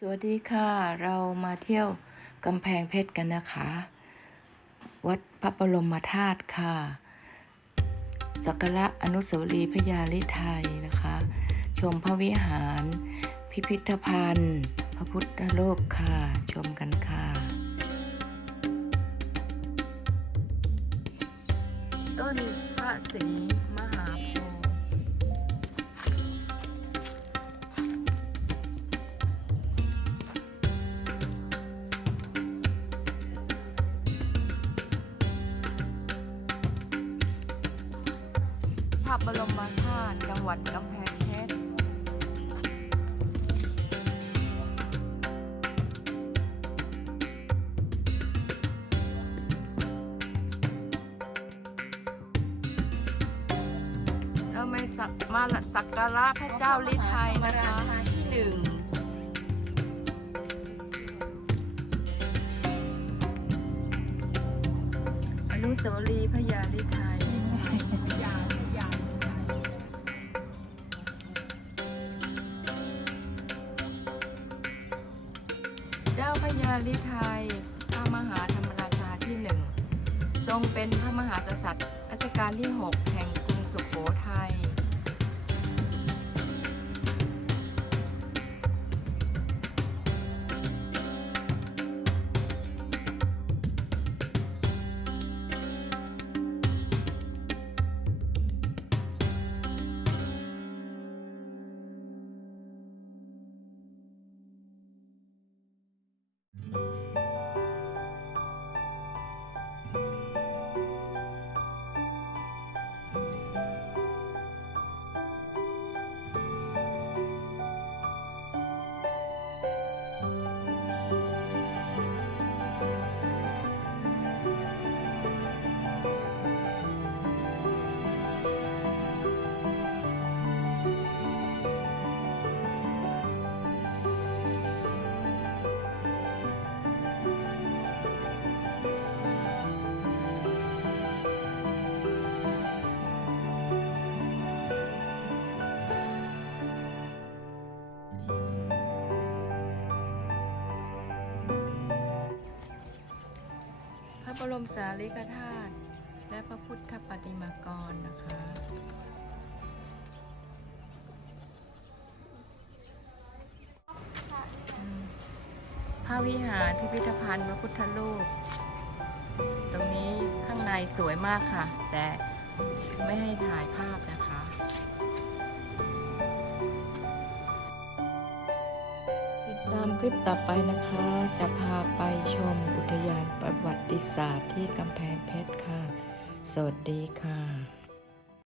สวัสดีค่ะ เรามาเที่ยวกำแพงเพชรกันนะคะ วัดพระบรมธาตุค่ะ สักการะอนุสาวรีย์พระยาลิไทยนะคะ ชมพระวิหาร พิพิธภัณฑ์ พระพุทธรูปค่ะ ชมกันค่ะต้นพระศรีมหาโพ พระบรมธาตุจังหวัดกำแพงเพชรเราไม่สักมาสักการะพระเจ้าลิไทยนะคะที่หนึ่งอนุสาวรีย์พระยาลิไทย เจ้าพระยาลิไทยพระมหาธรรมราชาที่หนึ่งทรงเป็นพระมหากษัตริย์รัชกาลที่6แห่งก พระบรมสารีริกธาตุและพระพุทธปฏิมากรนะคะ พระวิหารพิพิธภัณฑ์พระพุทธรูป ตรงนี้ข้างในสวยมากค่ะ แต่ไม่ให้ถ่ายภาพนะคะติดตามคลิปต่อไปนะคะ จะพาไปชมอุทยาน ประวัติศาสตร์ที่กำแพงเพชรค่ะ สวัสดีค่ะ